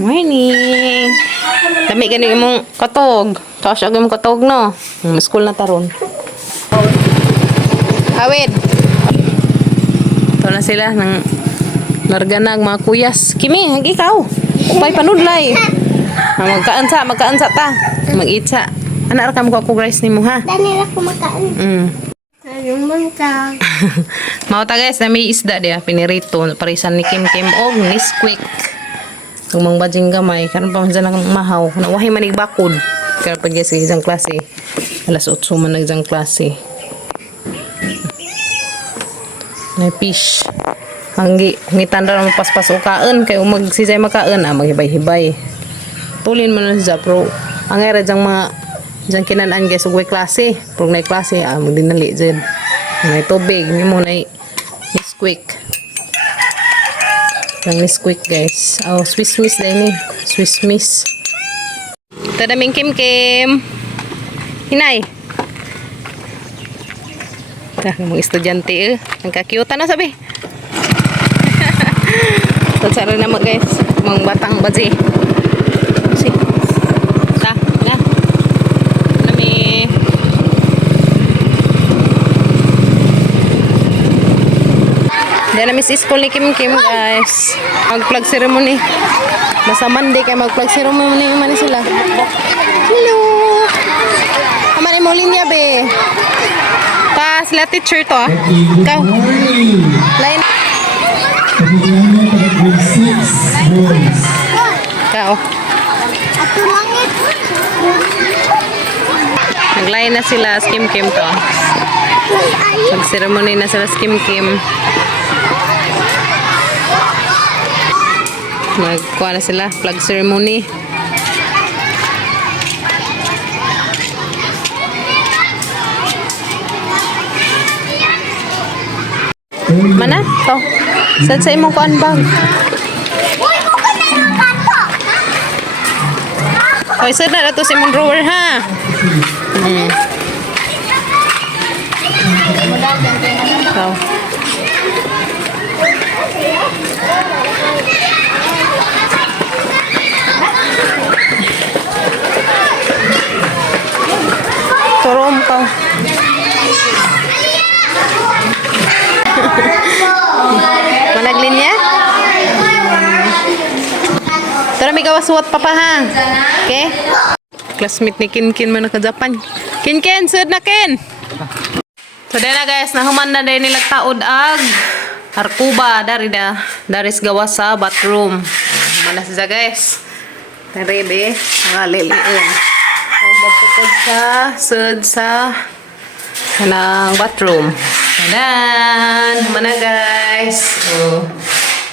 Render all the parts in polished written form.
Morning. Dami gani imong katog. Tapos ang imong katog no. School na taron. Awid. Ito na sila ng larga na ang mga kuyas. Kimi, hagi ikaw. Upay panudlay. Magkaansa ta. Mag-itsa. Anak ra ka mo ko rice nimo ha. Dani ra ko makain. Ayun man ka. Mao ta guys, na may isda dia pinirito parisan ni Kim Kim og Nesquik. Tumang bajing gamay karon pa man lang mahaw. Nawahi man bakod. Karon pa guys isang klase. Alas 8 man nagjang klase. Na fish. Ngitan ra mo paspas o kaon kay umag sisay makaon maghibay-hibay. Tulin man na siya pro. Ang era jang mga jang kinanan guys ug klase. Pag na klase magdinali jud. May tubig ni mo na Nesquik. Ang Nesquik guys. Oh, Swiss Miss din ni. Swiss Miss. Tada ming Kim Kim. Hinay. Dah mga estudyante ang ka-cute na sabi. Tatsara na mo guys. Mga batang baji. Si. Ta, na. Nami. Diyan na miss school ni Kim Kim guys. Mag-plug ceremony. Nasa Monday kaya mag-plug ceremony man sila. Hello. Amani mo linya be. Pa sila teacher to ah. Ikaw. Line. Ikaw. Ato langit. Nag-line na sila sa Kim Kim to. Mag-ceremony na sila sa Kim Kim. Magkuha na sila. Flag ceremony. Mana? To. Saan sa imong kuan bag? Hoy, saan na to sa imong drawer ha? To. Turom ka. Managlinya? Tara may kawaswat pa ha. Okay? Classmate ni Kin man ka Japan. Kin, sud na Kin. So na guys, nahuman na din nilang taod ag Arkuba daris gawas sa bathroom. Mana siya guys. Ready ngaliliin. Bagtukod sa sud sa kanang bathroom. Ayan, mana guys. Oh.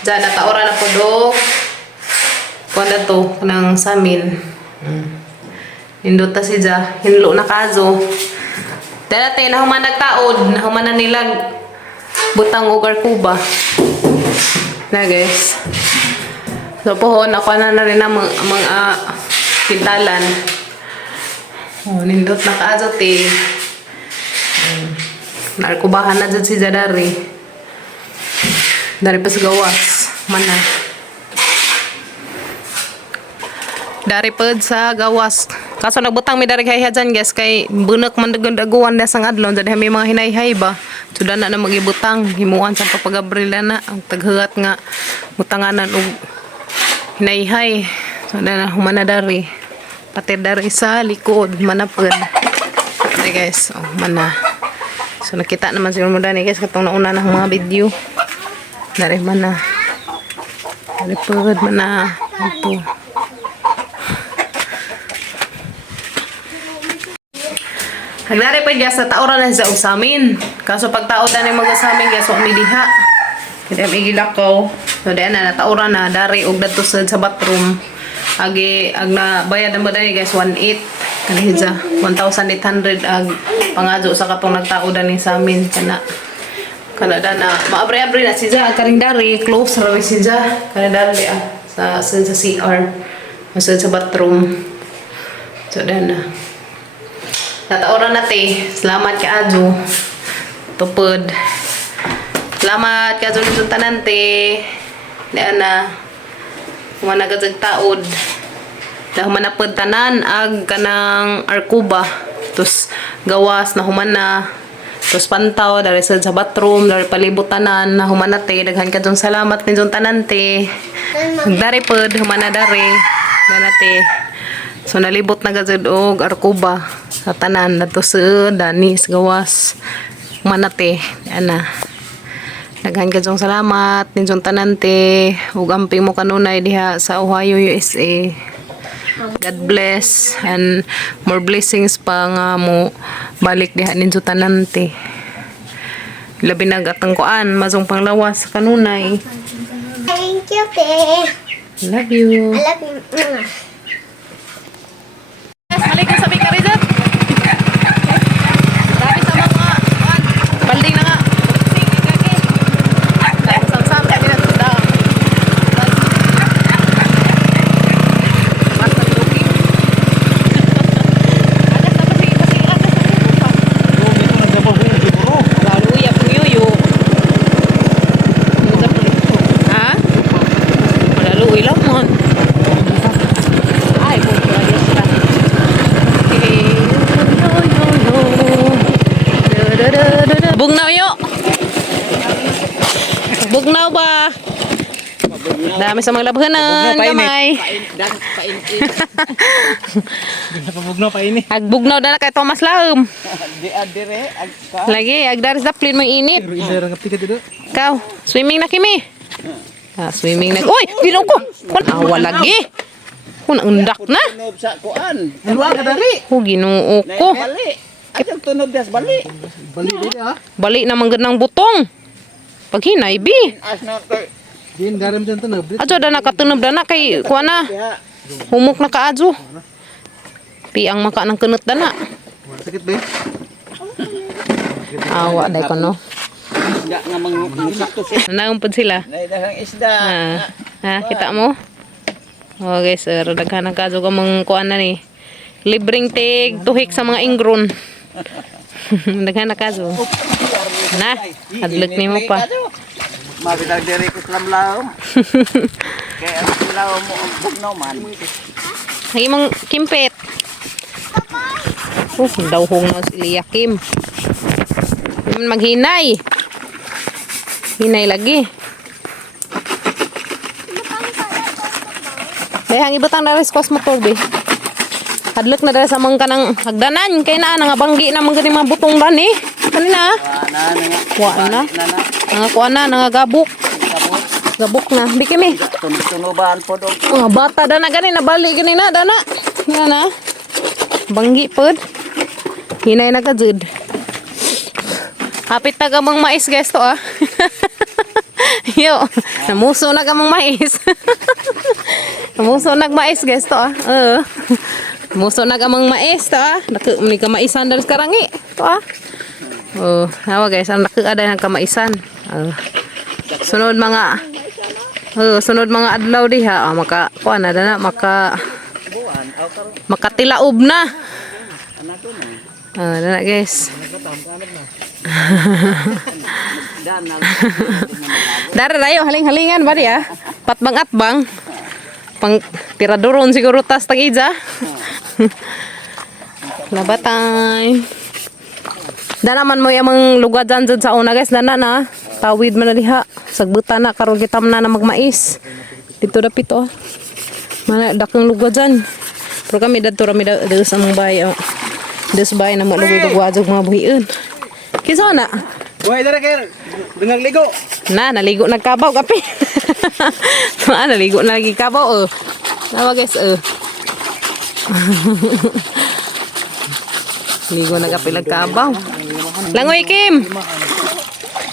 Diyan, nataora na po dok. Kuanda to, kanang samin. Hindot ta si Diyan, hinlo na kazo. Dati, nahuman nagtaod. Nahuman na nilang butang o Arkuba. Na guys. So pohon, ako na rin ang mga pintalan. Oh, nindot na kazo te. Narkubahan na dyan si Jadari. Dari pa sa gawas. Mana. Dari pa sa gawas. Kaso nagbutang may dari kaya dyan guys. Kay bunak man daguan na sang adlon. Jadi may mga hinay-hay ba. Suda na magibutang. Himuan sa papagabrila na. Ang taghagat nga. Butanganan o hinay-hay. So na humana dari. Pati dari sa likod. Manapod. Okay guys. Oh, mana. So nakita naman siguro mo dani guys katong nauna ng mga video. Dari man na. Dari pagod man na. Ito. Nagdari pa guys sa taoran na sa usamin. Kaso pag taod na yung mag-usamin guys wag mi diha. Kaya may gilakaw. So diyan na taoran na dari og dadto sa bathroom. Agi ag na bayad na mo dani guys 1.8. Kanisa 1,800 ag pangadyo sa katong nagtaodan ni sa amin kana na maabre-abre na siya karing dari close ra siya kana dari sa CR sa bathroom. So dan na nataoran nate. Salamat ka adyo tupod. Salamat ka adyo nito tanante. Diyan na Humana gadzag taod. Da humana pod tanan ag kanang arkuba. Tus gawas na humana. Tus pantaw dari sad sa bathroom, dari palibot tanan na humana te. Daghan ka dong salamat ni dong tanan te. Dari pod humana dari. Danate. So nalibot na gadzag og arkuba sa tanan na tusud danis gawas. Humana te. Ana. Daghan ka dong salamat ni dong tanan te. Ug amping mo kanunay diha sa Ohio, USA. God bless and more blessings pa nga mo balik diha ninyo tanan te. Labi na gatang kuan mazong panglawas sa kanunay. Thank you, te. Love you. I love you. Balik sa Bikarizat. Dami sa mga kuan. Balding na nga. Sam-sam kami na daw. Bugnaw yo. Bugnaw ba? Dami sa mga labhanan, gamay. Napabugnaw pa ini. Ag bugnaw na kay Thomas Laum. Di adire ag ka. Lagi ag daris daplin mo init. Pero isa ra ngapti ka dito. Ikaw, swimming na kimi. Swimming na. Uy, ginoo ko. Kun awa lagi. Kun undak na. Tunob sa kuan. Luwa ka dari. Ginoo ko. Bali. Adto tunob das bali. Bali dito ha. Bali na man gud ng butong. Pag hinay bi. As na kay din garam dyan tunob. Adto da nakatunob da na kay kuan na. Humok na kaadyo. Piang maka ng kenut da na. Sakit ba? Awa day ko no. Isda nga mangusakto siya. Naon pud sila. Nay dahang isda. Kita mo? Oh guys, daghan ang kaadyo ka mang kuan na ni. Libreng tig tuhik sa mga ingron. Daghan na kaadyo. Na, adlok ni mo pa. Mabitag diri ko lamlaw. Kaya ang law mo ang bugnaw man. Lagi mong kimpet. Daw hong na si Liakim. Maghinay. Hinay lagi. Dahang ibutang dari skos motor be. Hadlok na dari sa mga kanang hagdanan. Kaya nga banggi na mga ganing mga butong dan eh. Kanina. Kuha na. Nga kuha na. Nga gabok. Gabok na. Bikimi. Tunuban po dog. Mga bata dana gani. Nabali gani na. Dana. Yan na. Banggi pod. Hinay na kajud. Hapit na gamang mais guys to ah. Yo. Namuso na gamang mais. Namuso na mais guys to ah. Muso na gamang mais to ah. Muni ka maisan dari sekarang eh. To ah. Hawa guys, ang nakaada ng kamaisan. Sunod mga sunod mga adlaw diha, maka kuan na dana makatilaob na. Dana guys. Dari rayo haling-halingan ba diya? Patbang-atbang. Pang tiraduron siguro tas tag-ija. Labatay. Dana man mo yung lugar dyan sa una guys. Dana na. Tawid man na diha. Sagbuta na. Karoon kita na magmais. Dito na pito. Mana dakang lugar dyan. Pero kami dito rami dito sa mga bahay. Dito sa bahay na maluwi-luwa dyan mga buhiin. Kisa na? Buhay dara kay dengang ligo. Na, naligo nagkabaw kape. Naligo na lagi kabaw. Nawa guys. Ligo na kape nagkabaw. Langoy Kim.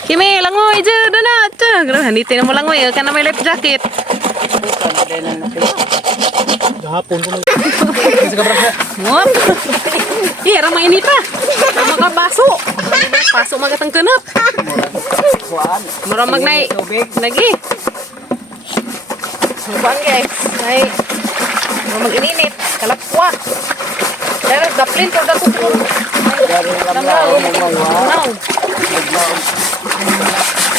Kimi, langoy dyan. Dana. Handitin na mo langoy. Ka na may life jacket. Gahapon ko Mon. Iya, ramai ini pa. Maka paso. Paso magatang kenep. Marang magnay. Lagi. Bang guys. Nay. Mag-ininit. Kalapwa. Dari daplin to da kupur.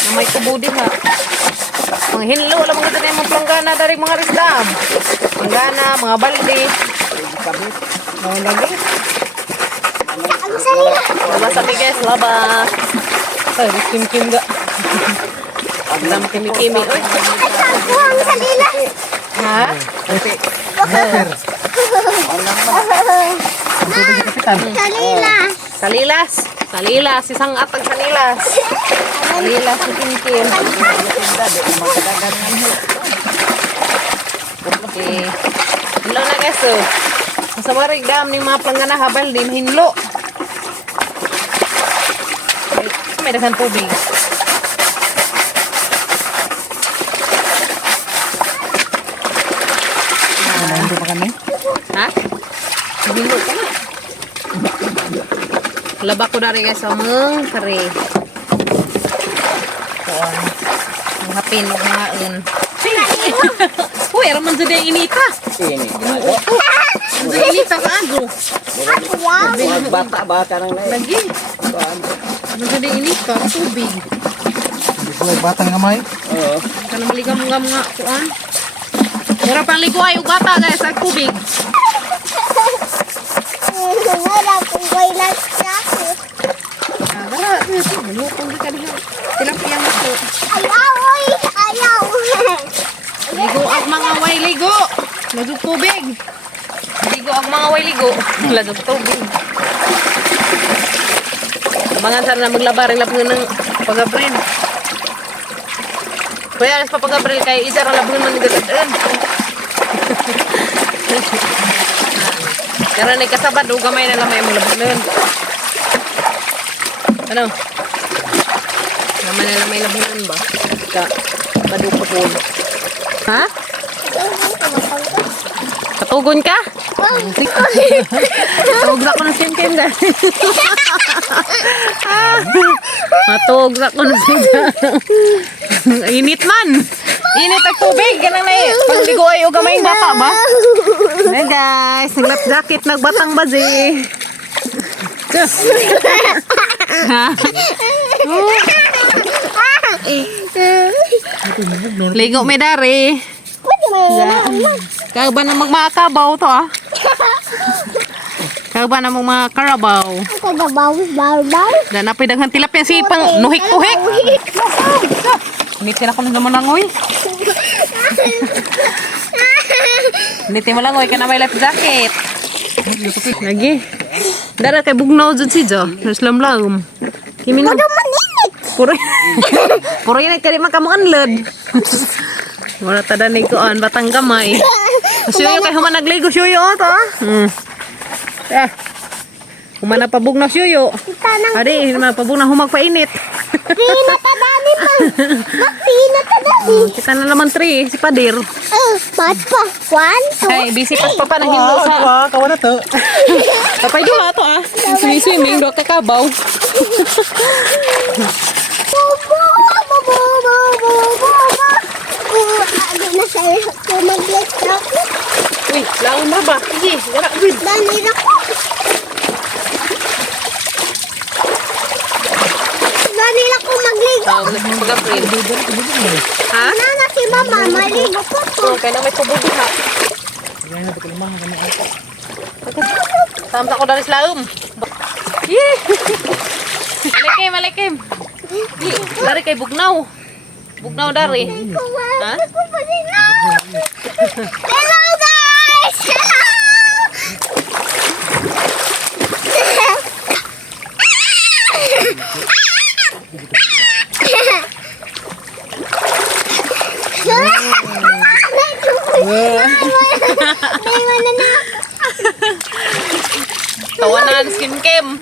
Namay kubudi ha. Mga hinlo lang mga tanim mga planggana dari mga risdam. Planggana, mga balde. Mga lagi. Labas kami guys, labas. Ay, kim-kim ga. Agdam kimi-kimi. Uy. Ako ang salila. Ha? Salila. Salilas. Salilas. Isang atag salilas. Salilas si Kim-Kim. Okay. Hinlo na guys. So. Sa mga rigdam ni mga planggana habal di mahinlo. May dasan tubig. Ha? Hinlo ka na. Laba ko dari guys sa mga kare. Kuan. Ang hapin og mga un. Uy, raman jud ang inita. Ini. Ang inita ka ago. Mga bata ba ka nang na? Lagi. Ano jud ang inita tubig. May batang gamay. Oo. Kana maligam-gam nga kuan. Mura pang ligo ay ug bata guys sa tubig. Wala kong wailas ako. Agara, malutong di ka diha. Tilapia mo ko. Ayaw, oy. Ayaw. Ligo ang mga way ligo. Lagog tubig. Ligo ang mga way ligo. Lagog tubig. Mga sana maglabaring labungan ng pag-Abril. Kuya, alas pa pag-Abril kay isa ang labungan man nagdadaan. Karena ni kasabad o gamay na lamay mo labunan. Ano? Gamay na lamay labunan ba? Ka padukapon. Ha? Katugon ka? Matugrak ko ng sim-kim guys. Matugrak ko ng sim-kim. Init man. Init ang tubig. Ganang na eh. Pagligo ay o gamay bata ba? Hey guys, naglat jacket nagbatang bazi. Ha? Ligo may dari. Kaya ba na magmakakabaw to ah? Kaya ba na magmakarabaw? Kagabaw. Dan napay daghan tilapia si pang nuhik-tuhik. Nitin ako naman langoy. Nitin mo langoy ka na may life jacket. Lagi. Dara kay bugnaw jud si Jo. Naslam-lam. Kimi na. Puro. Puro yan kay man kamo anled. Wala tada ni kuan batang gamay. Suyo kay human nagligo suyo to. Humana pabugnaw suyo. Adi, humana pabugnaw humagpainit. Pinatadani pa. Pinatadani. Kita na naman 3 si Padir. Mat pa. Kwan. Ay, busy pa na hinlo sa. Ah, kawan na to. Kapay duha to ah. Swimming do kakabaw. Ano na sa'yo ko mag-let ako? Uy, laon na ba? Sige, gara gud. Dani na ko. Dani na ko magligo. Pag-April. Ha? Nana si mama, maligo po ko. Oh, kaya na may tububi ha. Samta ko dari slaum. Yee! Malikim, malikim. Dari kay bugnaw. Bugnaw dari. Ha? Hello guys! Tawanan skim-kim.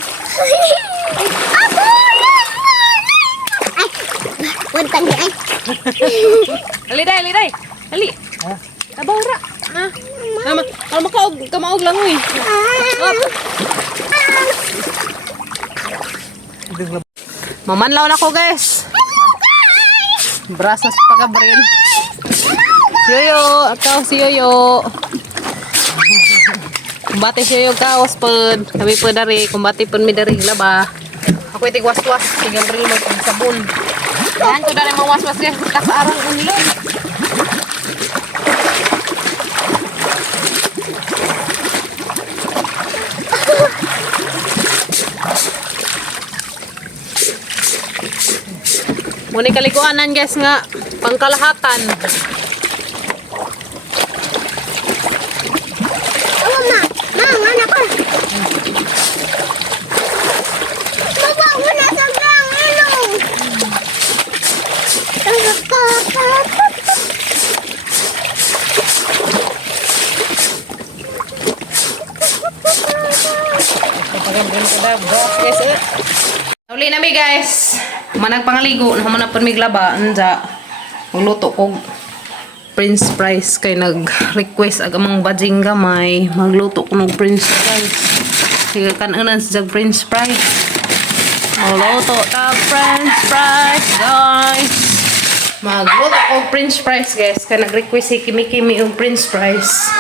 Wantang ay. Ali day, ali day. Ali. Tabawra. Ha? Mama, kalau makaog, kamaog lang uy. Mamanlaw na ko guys. Brasas sa pag-Abril. Si Yoyo, ikaw si Yoyo. Kumbati si Yoyo kaos pod. Kami po dari, kumbati po mi dari laba. Ako itig was-was, tig Abril mo sabon. Yan, ito na rin mawas-was guys. Kasaarang unlo. Muna kaliguanan guys nga pangkalahatan. Oh, anak ko. Mabago na sa gang, ano? Uli na mi guys. Manang pangaligo, naman pa mig laba anja. Magluto ko French fries kay nag-request ag among bajing gamay. Magluto ko ng French fries. Sige kanan sa French fries. Magluto ta French fries, guys. Magluto ko French fries, guys. Kay nag-request si Kimi yung French fries.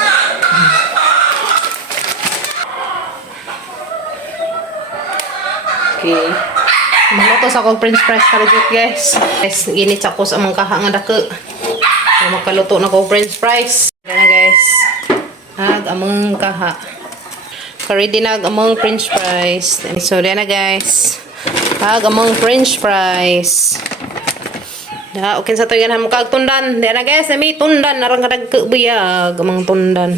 Okay. Magluto sa akong French fries para dito, guys. Guys, init sa ako sa mga kaha nga dako. So, makaluto na ko French fries. Yan na, guys. Ag among kaha. Ready na among French fries. So, yan na, guys. Ag among French fries. Ya, okay sa to yan mo kag tundan. Yan na, guys. May tundan narang kadag buyag among tundan.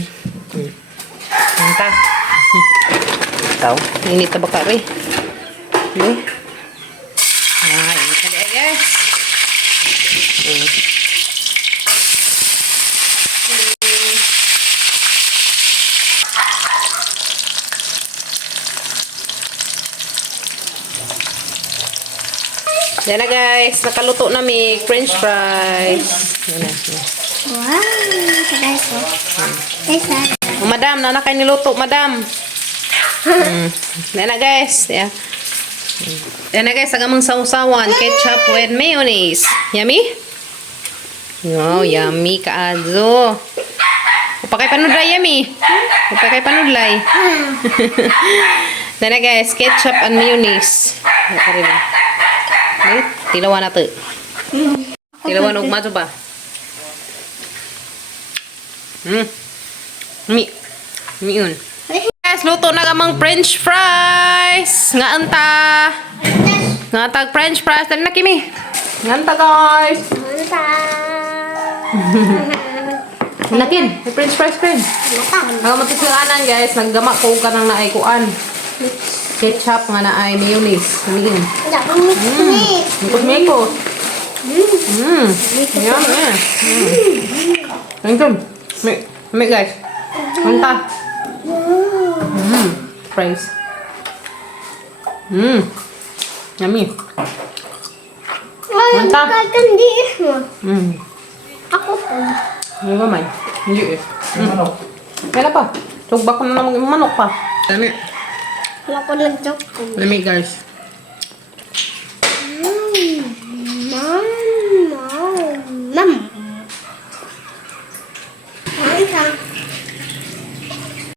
Anta. Ikaw, init ta baka ri. Okay. Nah, ini tadi ya guys. Yan na guys, nakaluto na mi French fries. Yan na. Wow, guys. Guys, Madam, na kayo niluto, madam. Yan na guys, yeah. Yan na guys, agamang sausawan, ketchup with mayonnaise. Yummy? Wow, yummy kaazo. Upakay panudlay, yummy. Upakay panudlay. Yan na guys, ketchup and mayonnaise. Okay, tilawan na to. Tilawan og mato ba? Mi yun. Guys, luto na gamang French fries. Nga anta. Nga tag French fries. Dali na kimi. Nga anta guys. Nakin, may French fries friend. Ang matusuanan guys, naggama ko ka ng naaykuan. Ketchup nga na ay mayonnaise. Halin. Miko. Yum, yeah. Thank May guys. Anta. Fries. Yummy. Manta. Hindi. Ako po. Hindi ba may? Hindi eh. Manok. Kaya pa. Tugba ko na naman yung manok pa. Dami. Wala ko nag-joke. Dami guys.